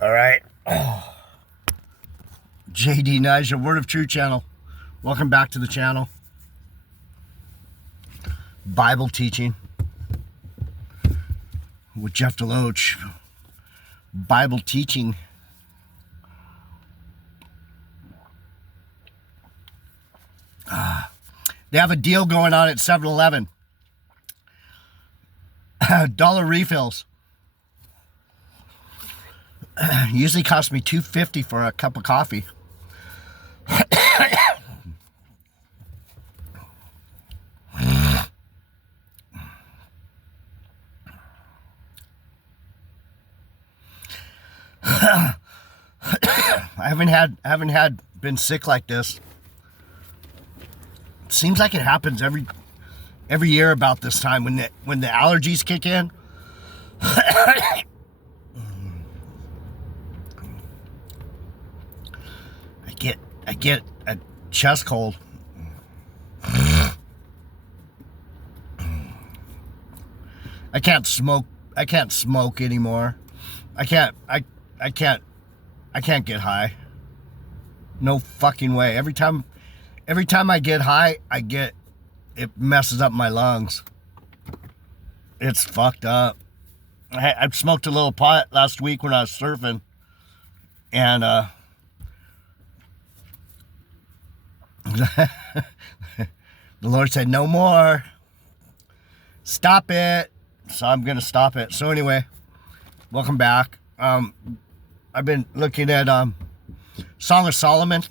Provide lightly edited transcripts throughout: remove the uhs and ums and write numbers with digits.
All right. JD Niger, Word of Truth channel. Welcome back to the channel. Bible teaching with Jeff Deloach. Bible teaching. They have a deal going on at 7-Eleven. Dollar refills. Usually cost me $2.50 for a cup of coffee. I haven't had been sick like this. It seems like it happens every year about this time when the allergies kick in. I get a chest cold. I can't smoke anymore. I can't get high. No fucking way. Every time I get high, it messes up my lungs. It's fucked up. I smoked a little pot last week when I was surfing, and the Lord said, no more. Stop it. So I'm going to stop it. So anyway, welcome back. I've been looking at Song of Solomon.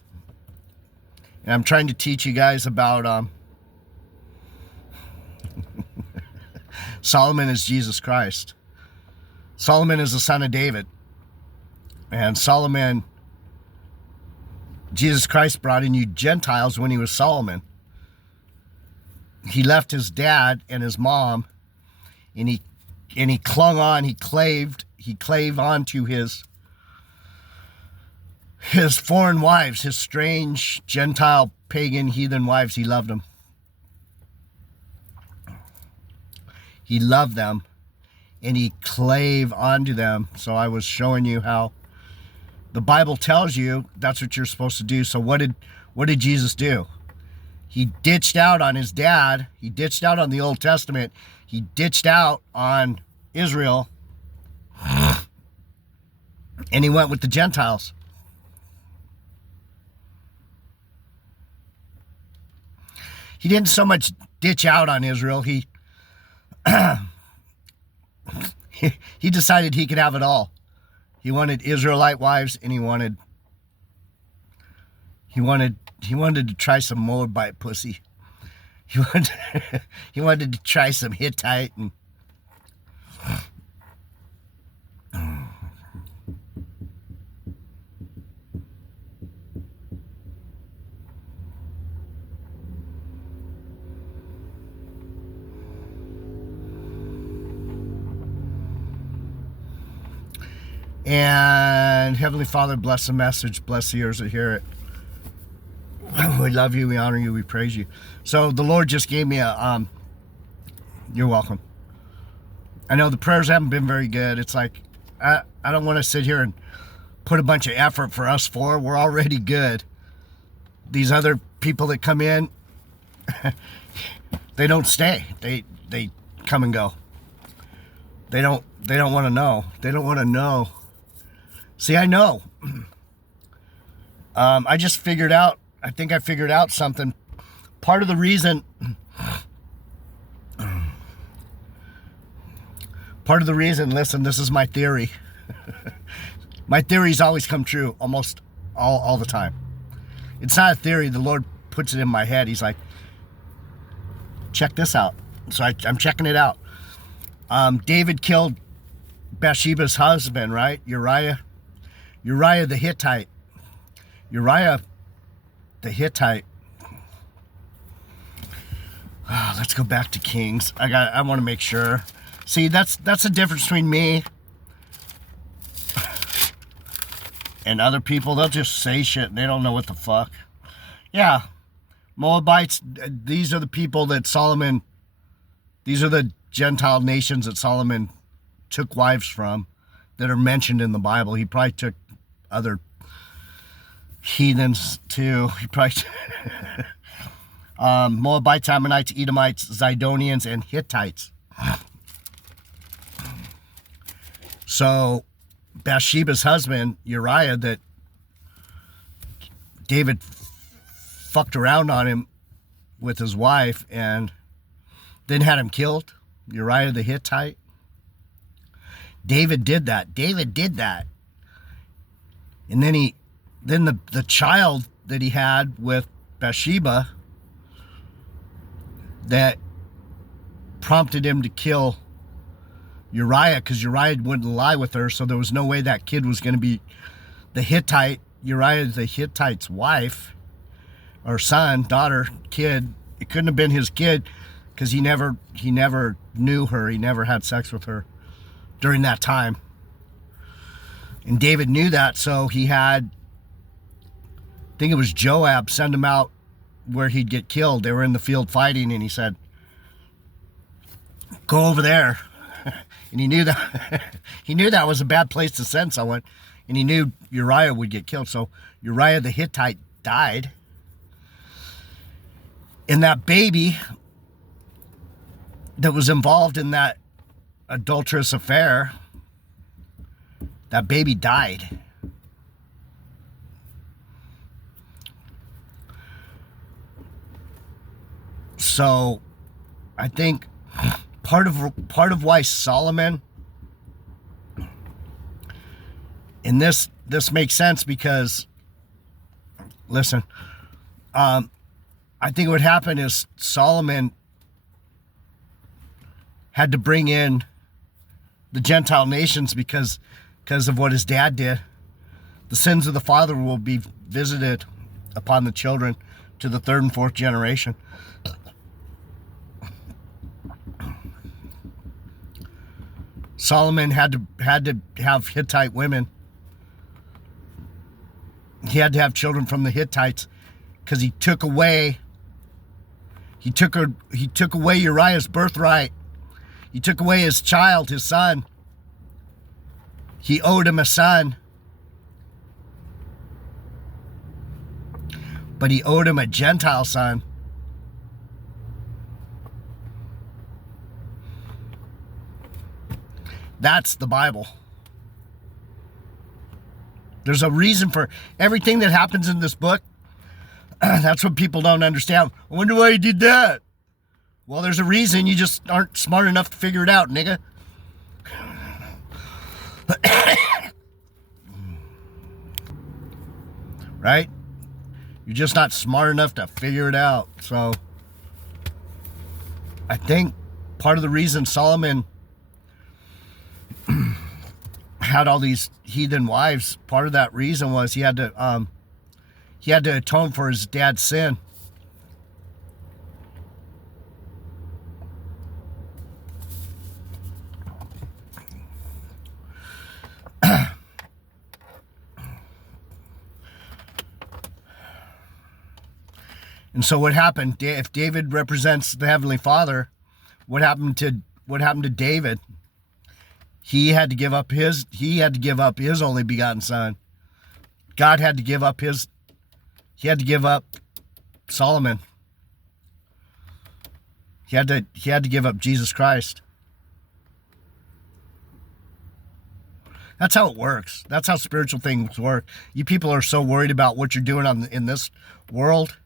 And I'm trying to teach you guys about Solomon is Jesus Christ. Solomon is the son of David. And Jesus Christ brought in you Gentiles when he was Solomon. He left his dad and his mom, and he clung on, he clave onto his foreign wives, his strange Gentile pagan heathen wives. He loved them. He loved them, and he clave onto them. So I was showing you how the Bible tells you that's what you're supposed to do. So what did Jesus do? He ditched out on his dad. He ditched out on the Old Testament. He ditched out on Israel. And he went with the Gentiles. He didn't so much ditch out on Israel. He decided he could have it all. He wanted Israelite wives, and he wanted to try some Moabite pussy. He wanted to try some Hittite and Heavenly Father, bless the message, bless the ears that hear it. We love you, we honor you, we praise you. So the Lord just gave me you're welcome. I know the prayers haven't been very good. It's like, I don't want to sit here and put a bunch of effort for us four. We're already good. These other people that come in, they don't stay. They come and go. They don't want to know. They don't want to know. See, I know. I just figured out, I think I figured out something. Part of the reason, listen, this is my theory. My theories always come true almost all the time. It's not a theory. The Lord puts it in my head. He's like, check this out. So I'm checking it out. David killed Bathsheba's husband, right? Uriah the Hittite. Let's go back to Kings. I want to make sure. See, that's the difference between me and other people. They'll just say shit and they don't know what the fuck. Yeah, Moabites, these are the people that these are the Gentile nations that Solomon took wives from, that are mentioned in the Bible. He probably took other heathens too. He probably Moabites, Ammonites, Edomites, Zidonians, and Hittites. So Bathsheba's husband, Uriah, that David fucked around on him with his wife and then had him killed, Uriah the Hittite. David did that. And then the child that he had with Bathsheba that prompted him to kill Uriah, because Uriah wouldn't lie with her, so there was no way that kid was going to be the Hittite. Uriah the Hittite's wife, or son, daughter, kid. It couldn't have been his kid, because he never knew her. He never had sex with her during that time. And David knew that, so he had, I think it was Joab, send him out where he'd get killed. They were in the field fighting, and he said, go over there. And he knew that was a bad place to send someone, and he knew Uriah would get killed. So Uriah the Hittite died. And that baby that was involved in that adulterous affair, that baby died. So I think part of why Solomon, and this makes sense because, listen, I think what happened is Solomon had to bring in the Gentile nations because of what his dad did. The sins of the father will be visited upon the children to the third and fourth generation. Solomon had to have Hittite women. He had to have children from the Hittites because he took away Uriah's birthright. He took away his child, his son. He owed him a son. But he owed him a Gentile son. That's the Bible. There's a reason for everything that happens in this book. That's what people don't understand. I wonder why he did that. Well, there's a reason. You just aren't smart enough to figure it out, nigga. Right? You're just not smart enough to figure it out. So I think part of the reason Solomon had all these heathen wives, part of that reason was he had to atone for his dad's sin. And so what happened? If David represents the Heavenly Father, what happened to David? He had to give up his only begotten son. God had to give up Solomon. He had to give up Jesus Christ. That's how it works. That's how spiritual things work. You people are so worried about what you're doing in this world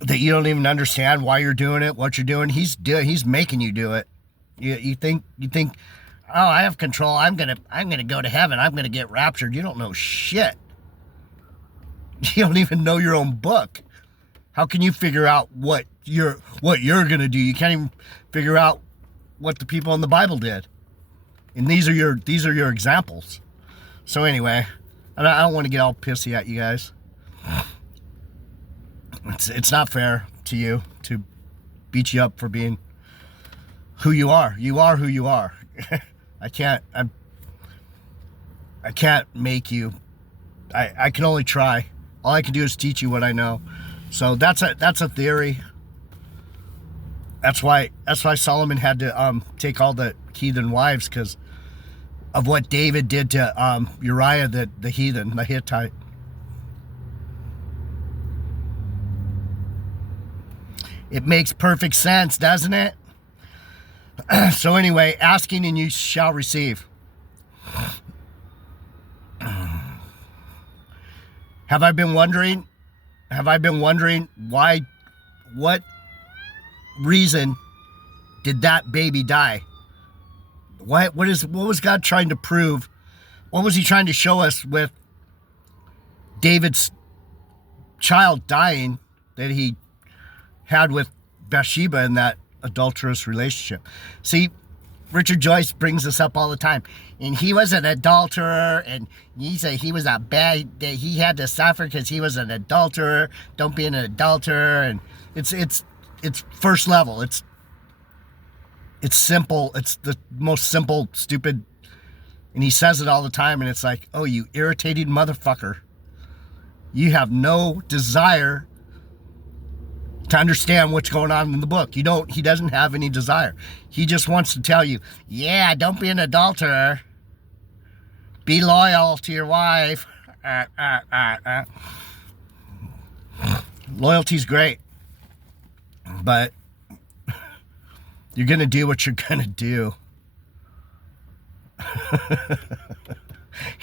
that you don't even understand why you're doing it, what you're doing. He's making you do it. You think, oh, I have control. I'm gonna go to heaven. I'm gonna get raptured. You don't know shit. You don't even know your own book. How can you figure out what you're gonna do? You can't even figure out what the people in the Bible did. And these are your examples. So anyway, I don't want to get all pissy at you guys. It's not fair to you to beat you up for being who you are. You are who you are. I can't make you. I can only try. All I can do is teach you what I know. So that's a theory. That's why Solomon had to take all the heathen wives, because of what David did to Uriah the heathen, the Hittite. It makes perfect sense, doesn't it? So anyway, asking and you shall receive. Have I been wondering why, what reason did that baby die? What was God trying to prove? What was he trying to show us with David's child dying that he had with Bathsheba in that adulterous relationship? See, Richard Joyce brings this up all the time. And he was an adulterer, and he said he was a bad, that he had to suffer because he was an adulterer. Don't be an adulterer. And it's first level. It's simple. It's the most simple, stupid. And he says it all the time, and it's like, oh, you irritating motherfucker. You have no desire to understand what's going on in the book. He doesn't have any desire. He just wants to tell you, yeah, don't be an adulterer. Be loyal to your wife. Loyalty's great, but you're going to do what you're going to do.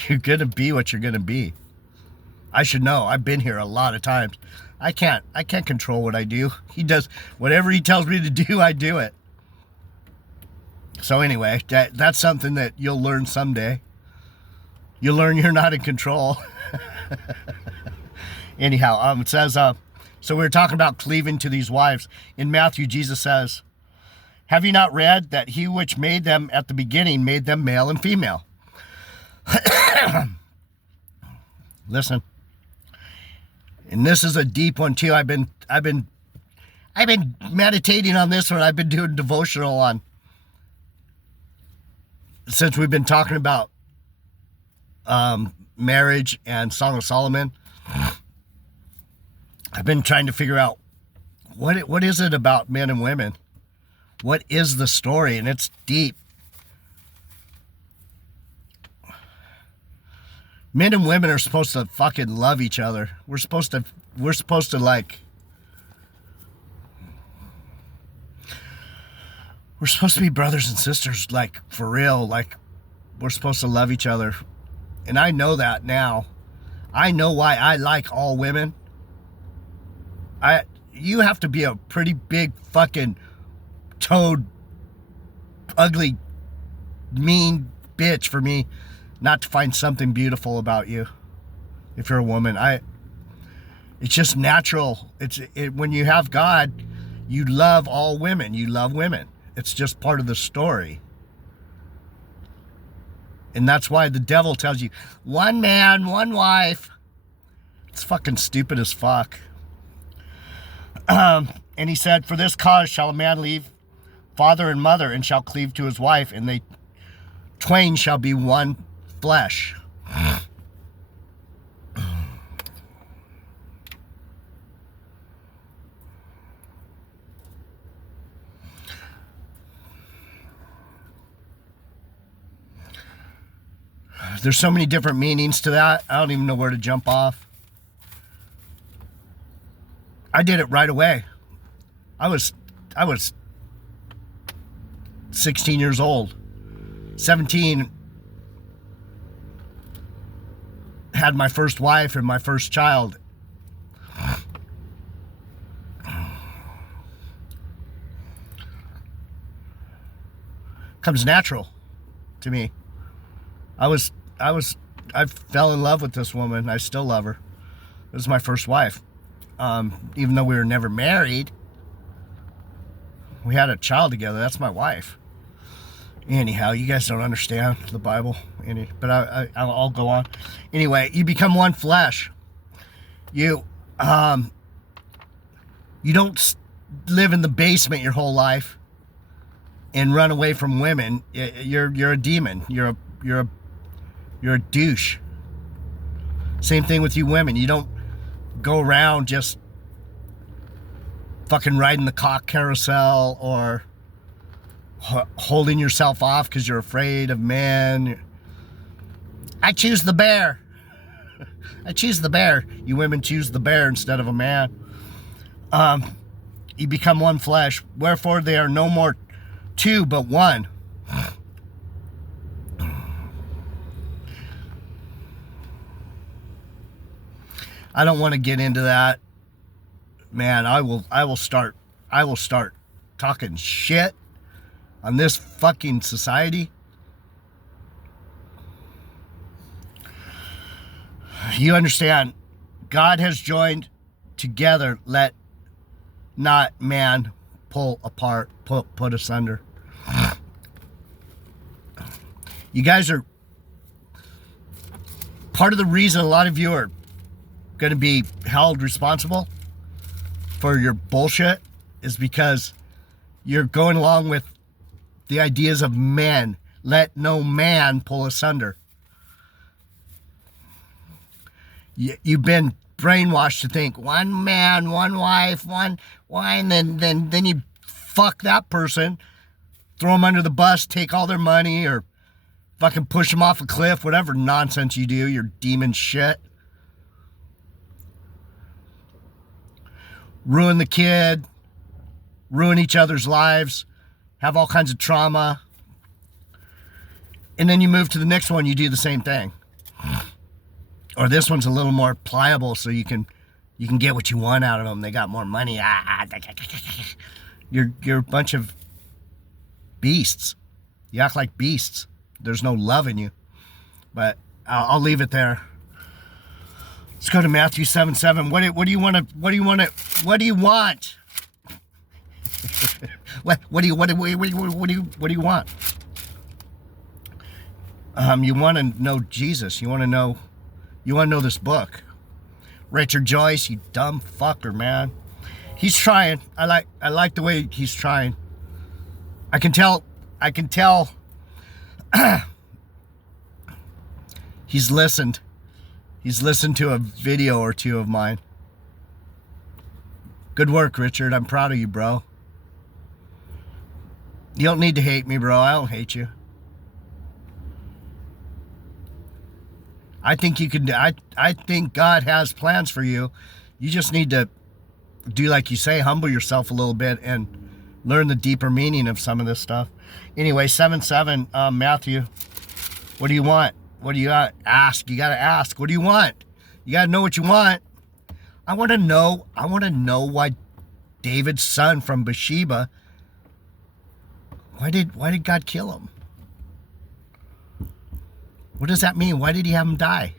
You're going to be what you're going to be. I should know. I've been here a lot of times. I can't control what I do. He does whatever he tells me to do, I do it. So anyway, that's something that you'll learn someday. You'll learn you're not in control. Anyhow, it says, so we were talking about cleaving to these wives. In Matthew, Jesus says, have you not read that he which made them at the beginning made them male and female? Listen. And this is a deep one too. I've been meditating on this one. I've been doing devotional on since we've been talking about marriage and Song of Solomon. I've been trying to figure out what is it about men and women? What is the story? And it's deep. Men and women are supposed to fucking love each other. We're supposed to like, we're supposed to be brothers and sisters, like, for real. Like, we're supposed to love each other. And I know that now. I know why I like all women. You have to be a pretty big fucking toad, ugly, mean bitch for me not to find something beautiful about you. If you're a woman, it's just natural. When you have God, you love all women. You love women. It's just part of the story. And that's why the devil tells you, one man, one wife. It's fucking stupid as fuck. And he said, for this cause shall a man leave father and mother and shall cleave to his wife, and they twain shall be one flesh. There's so many different meanings to that. I don't even know where to jump off. I did it right away. I was 16 years old. 17, had my first wife and my first child. Comes natural to me. I fell in love with this woman. I still love her. This is my first wife. Even though we were never married, we had a child together. That's my wife. Anyhow, you guys don't understand the Bible, but I'll go on. Anyway, you become one flesh. You don't live in the basement your whole life and run away from women. You're a demon. You're a douche. Same thing with you women. You don't go around just fucking riding the cock carousel or holding yourself off because you're afraid of men. I choose the bear. I choose the bear. You women choose the bear instead of a man. You become one flesh. Wherefore they are no more two, but one. I don't want to get into that. Man, I will start talking shit on this fucking society. You understand, God has joined together, let not man pull apart, put asunder. You guys are part of the reason a lot of you are going to be held responsible for your bullshit is because you're going along with the ideas of men. Let no man pull asunder. You've been brainwashed to think one man, one wife, one wine, then you fuck that person, throw them under the bus, take all their money, or fucking push them off a cliff, whatever nonsense you do, your demon shit. Ruin the kid, ruin each other's lives, have all kinds of trauma. And then you move to the next one, you do the same thing. Or this one's a little more pliable, so you can get what you want out of them. They got more money. You're a bunch of beasts. You act like beasts. There's no love in you. But I'll leave it there. Let's go to Matthew 7:7. What do you want? What do you want? What do you want? What do you want? You want to know Jesus. You want to know this book. Richard Joyce, you dumb fucker, man. He's trying. I like the way he's trying. I can tell he's listened. He's listened to a video or two of mine. Good work, Richard. I'm proud of you, bro. You don't need to hate me, bro. I don't hate you. I think you can. I think God has plans for you. You just need to do like you say, humble yourself a little bit and learn the deeper meaning of some of this stuff. Anyway, 7:7, Matthew. What do you want? What do you ask? You gotta ask. What do you want? You gotta know what you want. I want to know why David's son from Bathsheba. Why did God kill him? What does that mean? Why did he have him die?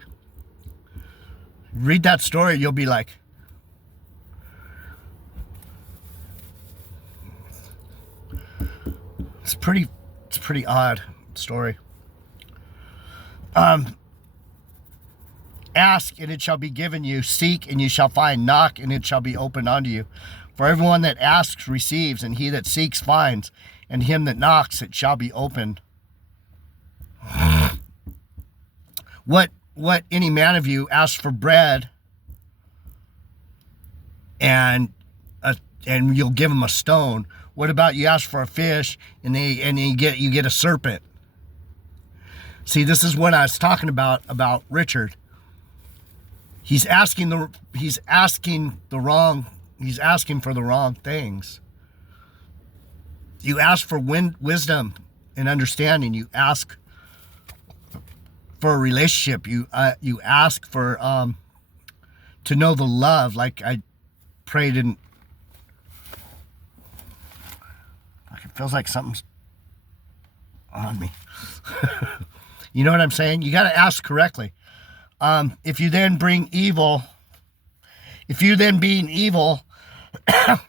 Read that story, you'll be like, it's pretty odd story. Ask and it shall be given you. Seek and you shall find. Knock and it shall be opened unto you. For everyone that asks receives, and he that seeks finds, and him that knocks it shall be opened. What any man of you asks for bread, and you'll give him a stone? What about you ask for a fish and you get a serpent? See, this is what I was talking about Richard. He's asking for the wrong things. You ask for wisdom and understanding. You ask for a relationship. You ask for to know the love, like I prayed in. It feels like something's on me. You know what I'm saying? You got to ask correctly. If you then being evil,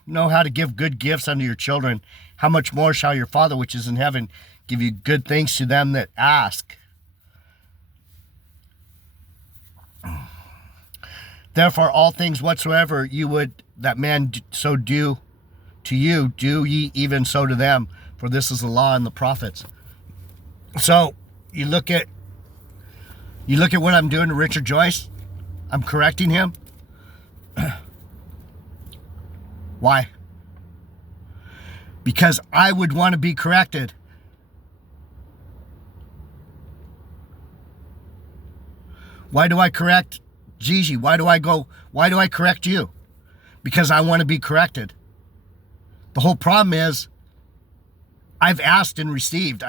know how to give good gifts unto your children, how much more shall your Father which is in heaven give you good things to them that ask? Therefore, all things whatsoever you would that man so do to you, do ye even so to them, for this is the law and the prophets. So you look at what I'm doing to Richard Joyce. I'm correcting him. Why? Because I would want to be corrected. Why do I correct Gigi? Why do I correct you? Because I want to be corrected. The whole problem is I've asked and received.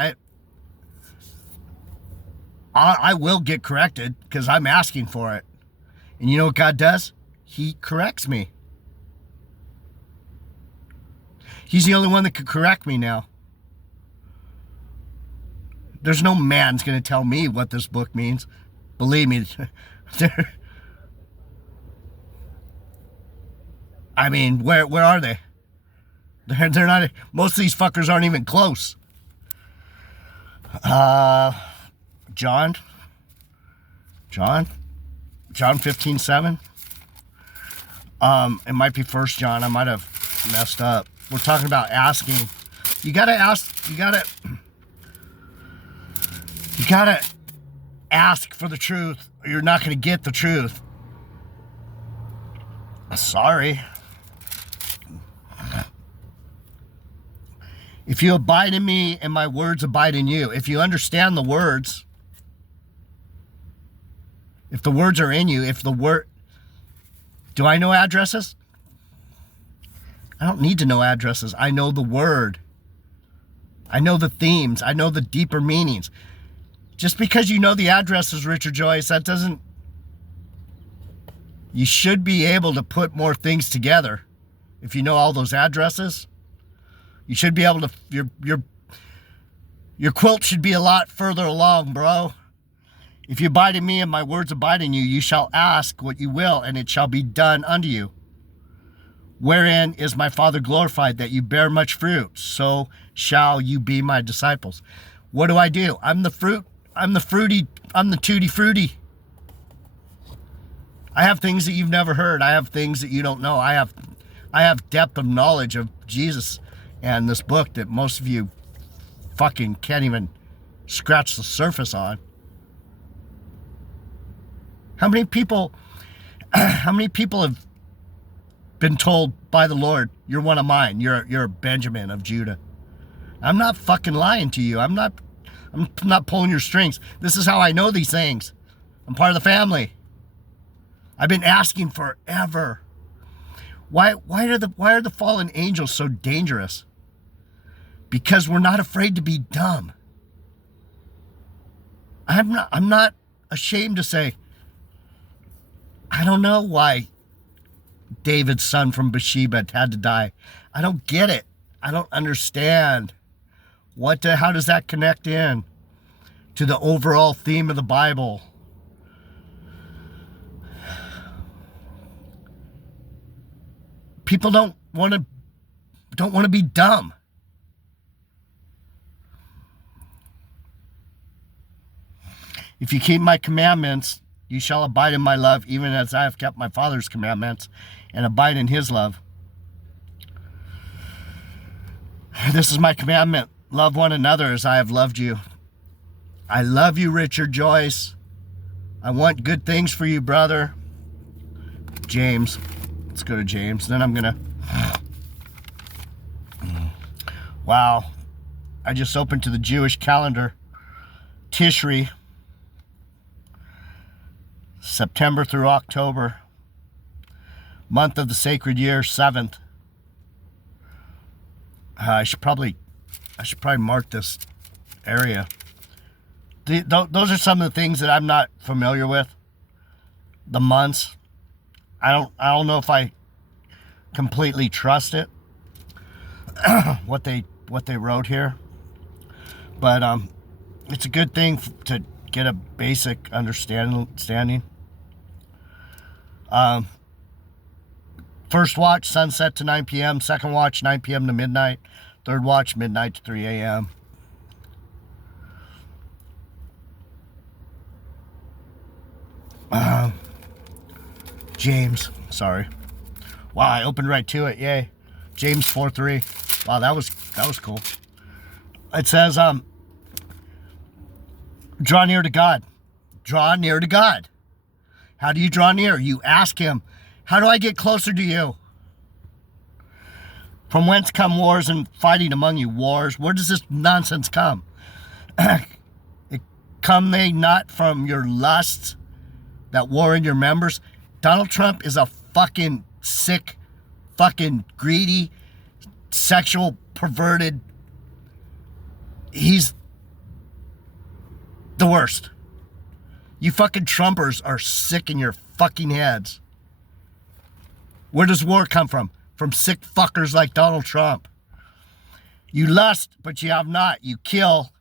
I will get corrected because I'm asking for it. And you know what God does? He corrects me. He's the only one that could correct me now. There's no man's going to tell me what this book means. Believe me. I mean, where are they? They're not. Most of these fuckers aren't even close. John 15:7. It might be 1 John. I might have messed up. We're talking about asking. You gotta ask. You gotta ask for the truth, or you're not gonna get the truth. Sorry. If you abide in me and my words abide in you, if you understand the words, if the words are in you, do I know addresses? I don't need to know addresses. I know the word. I know the themes. I know the deeper meanings. Just because you know the addresses, Richard Joyce, that doesn't... You should be able to put more things together. If you know all those addresses, you should be able to... Your quilt should be a lot further along, bro. If you abide in me and my words abide in you, you shall ask what you will, and it shall be done unto you. Wherein is my Father glorified, that you bear much fruit, so shall you be my disciples. What do? I'm the fruit. I'm the tutti frutti. I have things that you've never heard. I have things that you don't know. I have depth of knowledge of Jesus and this book that most of you fucking can't even scratch the surface on. How many people have been told by the Lord, you're one of mine, you're a Benjamin of Judah? I'm not fucking lying to you. I'm not pulling your strings. This is how I know these things. I'm part of the family. I've been asking forever. Why are the fallen angels so dangerous? Because we're not afraid to be dumb. I'm not ashamed to say, I don't know why David's son from Bathsheba had to die. I don't get it. I don't understand. How does that connect in to the overall theme of the Bible? People don't want to be dumb. If you keep my commandments, you shall abide in my love, even as I have kept my Father's commandments and abide in his love. This is my commandment. Love one another as I have loved you. I love you, Richard Joyce. I want good things for you, brother. James. Let's go to James. Then I'm going to... Wow. I just opened to the Jewish calendar. Tishri. September through October. Month of the sacred year, 7th. I should probably mark this area. Those are some of the things that I'm not familiar with. The months. I don't know if I completely trust it. what they wrote here. But it's a good thing to get a basic understanding. First watch, sunset to 9 p.m. Second watch, 9 p.m. to midnight. Third watch, midnight to 3 a.m. James, sorry. Wow, I opened right to it. Yay. James 4:3. Wow, that was cool. It says, draw near to God. Draw near to God. How do you draw near? You ask him, how do I get closer to you? From whence come wars and fighting among you? Wars? Where does this nonsense come? Come they not from your lusts that war in your members. Donald Trump is a fucking sick, fucking greedy, sexual, perverted. He's the worst. You fucking Trumpers are sick in your fucking heads. Where does war come from? From sick fuckers like Donald Trump. You lust, but you have not. You kill,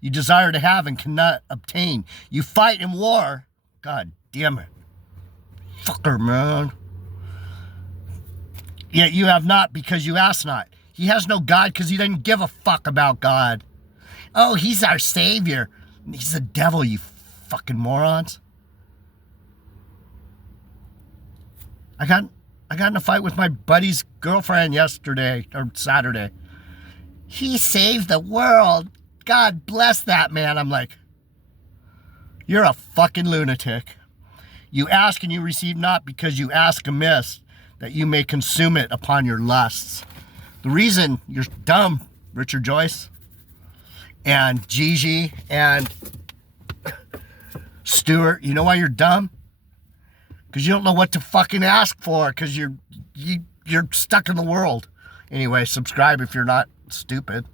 you desire to have and cannot obtain. You fight in war. God damn it. Fucker, man. Yet you have not because you ask not. He has no God because he doesn't give a fuck about God. Oh, he's our savior. He's the devil, you fucking morons. I got in a fight with my buddy's girlfriend yesterday, or Saturday. He saved the world. God bless that man. I'm like, you're a fucking lunatic. You ask and you receive not because you ask amiss, that you may consume it upon your lusts. The reason you're dumb, Richard Joyce, and Gigi, and Stuart, you know why you're dumb? Because you don't know what to fucking ask for, because you're stuck in the world. Anyway, subscribe if you're not stupid.